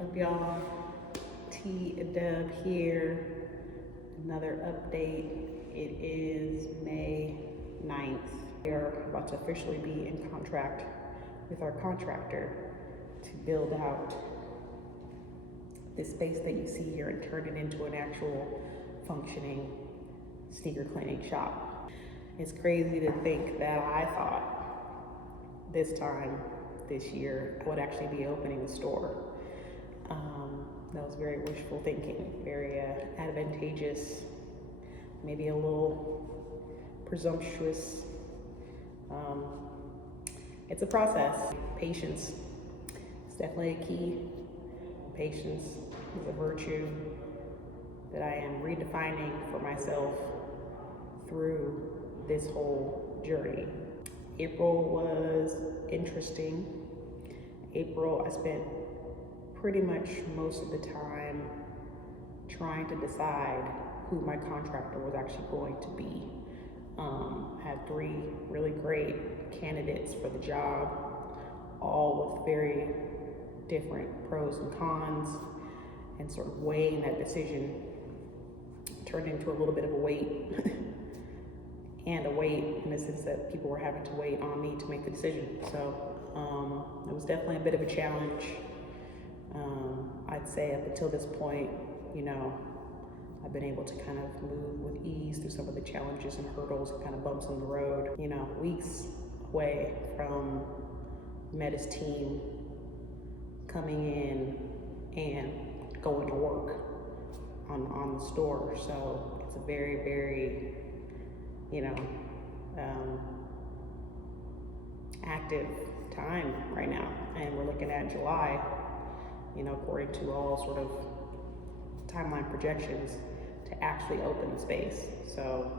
What up, y'all? T-Dub here. Another update. It is May 9th. We are about to officially be in contract with our contractor to build out this space that you see here and turn it into an actual functioning sneaker cleaning shop. It's crazy to think that I thought this time this year I would actually be opening a store. That was very wishful thinking, very advantageous, maybe a little presumptuous. It's a process. Patience is definitely a key. Patience is a virtue that I am redefining for myself through this whole journey. April was interesting. April, I spent pretty much most of the time trying to decide who my contractor was actually going to be. Had 3 really great candidates for the job, all with very different pros and cons, and sort of weighing that decision turned into a little bit of a wait and a wait in the sense that people were having to wait on me to make the decision. So it was definitely a bit of a challenge. I'd say up until this point, I've been able to kind of move with ease through some of the challenges and hurdles and kind of bumps in the road. Weeks away from Meta's team coming in and going to work on the store. So it's a very, very, active time right now. And we're looking at July, according to all sort of timeline projections, to actually open the space. So,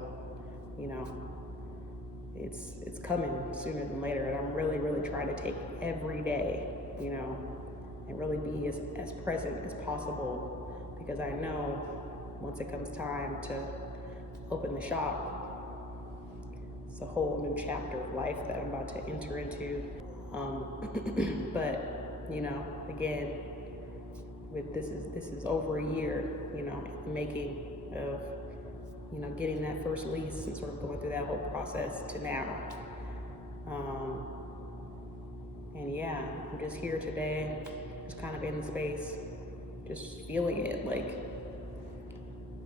it's coming sooner than later, and I'm really, really trying to take every day, and really be as present as possible, because I know once it comes time to open the shop, it's a whole new chapter of life that I'm about to enter into. But again, this is over a year, in the making of, getting that first lease and sort of going through that whole process to now. And yeah, I'm just here today, just kind of in the space, just feeling it. Like,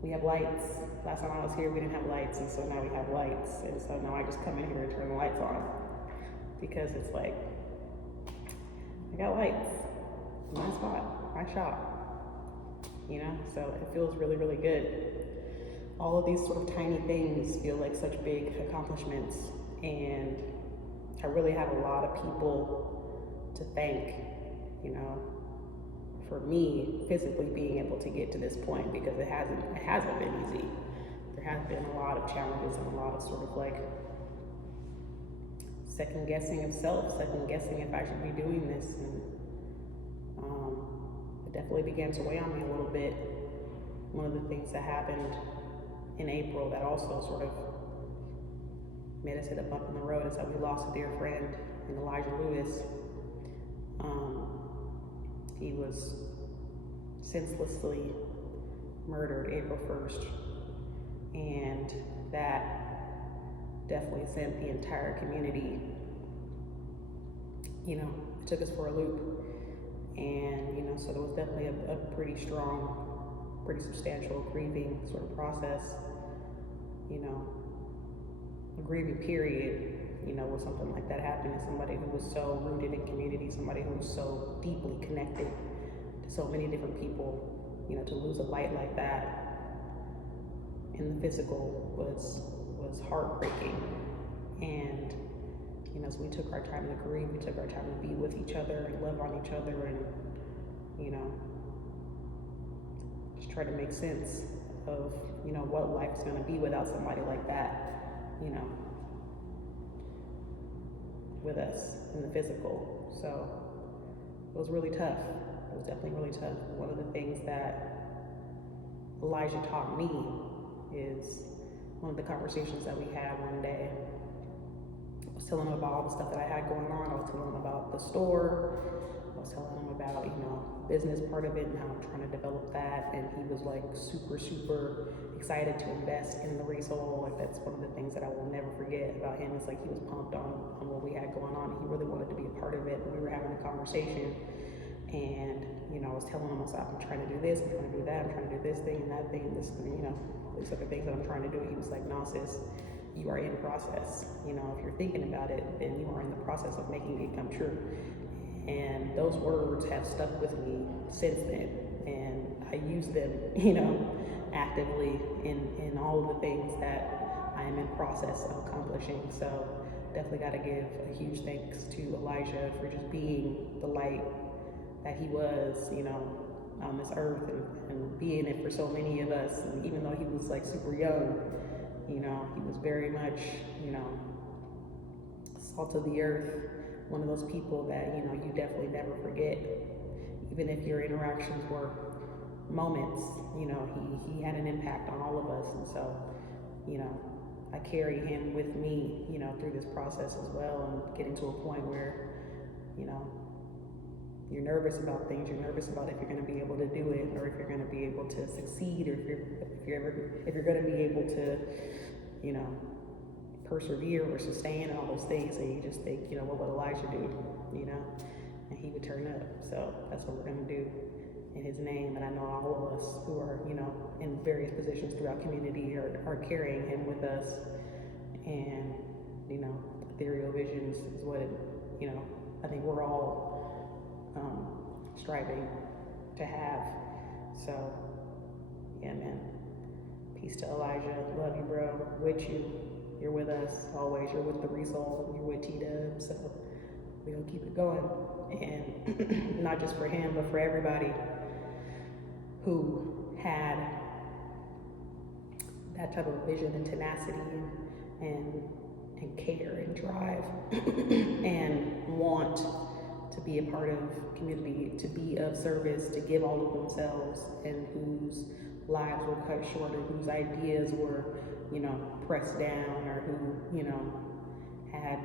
we have lights. Last time I was here, we didn't have lights, and so now we have lights. And so now I just come in here and turn the lights on, because it's like, I got lights, my spot, my shop, so it feels really, really good. All of these sort of tiny things feel like such big accomplishments, and I really have a lot of people to thank, for me physically being able to get to this point, because it hasn't been easy. There has been a lot of challenges and a lot of sort of like second guessing of self, second guessing if I should be doing this, and it definitely began to weigh on me a little bit. One of the things that happened in April that also sort of made us hit a bump in the road is that we lost a dear friend in Elijah Lewis. He was senselessly murdered April 1st, and that definitely sent the entire community, it took us for a loop. And, so there was definitely a pretty strong, pretty substantial grieving sort of process, a grieving period, with something like that happening to somebody who was so rooted in community, somebody who was so deeply connected to so many different people. To lose a light like that in the physical was heartbreaking. And, so we took our time to grieve, we took our time to be with each other and love on each other, and, just try to make sense of, what life's gonna be without somebody like that, with us in the physical. So it was really tough. It was definitely really tough. One of the things that Elijah taught me is one of the conversations that we had one day was was telling him about all the stuff that I had going on. I was telling him about the store. I was telling him about, business part of it and how I'm trying to develop that. And he was like super, super excited to invest in the Resole. Like that's one of the things that I will never forget about him. Is like he was pumped on what we had going on. He really wanted to be a part of it. And we were having a conversation. And, I was telling him, I'm trying to do this, I'm trying to do that, I'm trying to do this thing and that thing, and this, these other things that I'm trying to do. He was like, no, sis, you are in process. If you're thinking about it, then you are in the process of making it come true. And those words have stuck with me since then. And I use them, actively in all of the things that I am in process of accomplishing. So definitely got to give a huge thanks to Elijah for just being the light that he was, on this earth and being it for so many of us. And even though he was like super young, he was very much, salt of the earth, one of those people that, you definitely never forget. Even if your interactions were moments, he had an impact on all of us. And so, I carry him with me, through this process as well, and getting to a point where, you're nervous about things. You're nervous about if you're going to be able to do it, or if you're going to be able to succeed, or if you're going to be able to, persevere or sustain all those things. And you just think, what would Elijah do? And he would turn up. So that's what we're going to do in his name. And I know all of us who are, in various positions throughout community are carrying him with us. And, ethereal visions is what, I think we're all striving to have. So, yeah, man. Peace to Elijah. Love you, bro. With you. You're with us always. You're with the Resole. You're with T-Dub. So we're going to keep it going. And not just for him, but for everybody who had that type of vision and tenacity and care and drive and want to be a part of community, to be of service, to give all of themselves, and whose lives were cut short, or whose ideas were, pressed down, or who, had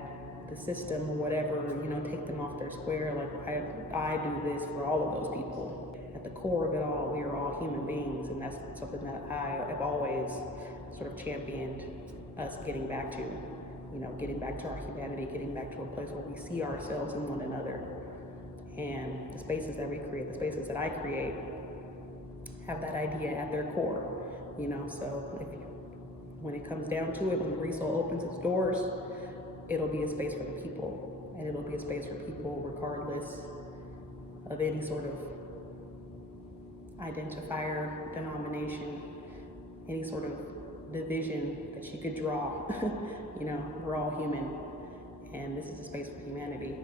the system or whatever, take them off their square. Like I do this for all of those people. At the core of it all, we are all human beings, and that's something that I have always sort of championed us getting back to. Getting back to our humanity, getting back to a place where we see ourselves in one another. And the spaces that we create, the spaces that I create, have that idea at their core. So when it comes down to it, when the Resole opens its doors, it'll be a space for the people. And it'll be a space for people regardless of any sort of identifier, denomination, any sort of division that you could draw. We're all human, and this is a space for humanity,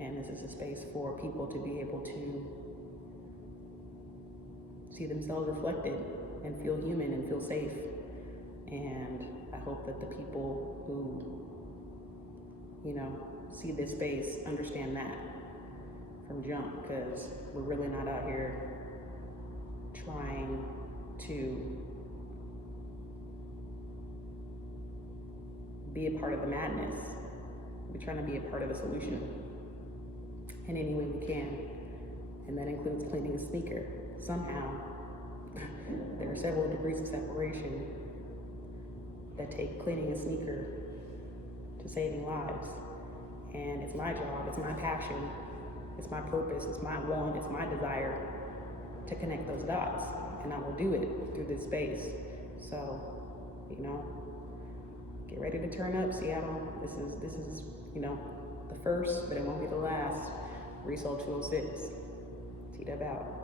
and this is a space for people to be able to see themselves reflected and feel human and feel safe. And I hope that the people who see this space understand that from jump, because we're really not out here trying to be a part of the madness. We're trying to be a part of the solution in any way we can. And that includes cleaning a sneaker. Somehow, there are several degrees of separation that take cleaning a sneaker to saving lives. And it's my job, it's my passion, it's my purpose, it's my want, it's my desire to connect those dots. And I will do it through this space. So, get ready to turn up, Seattle. This is, the first, but it won't be the last. Resole 206. T-Dub out.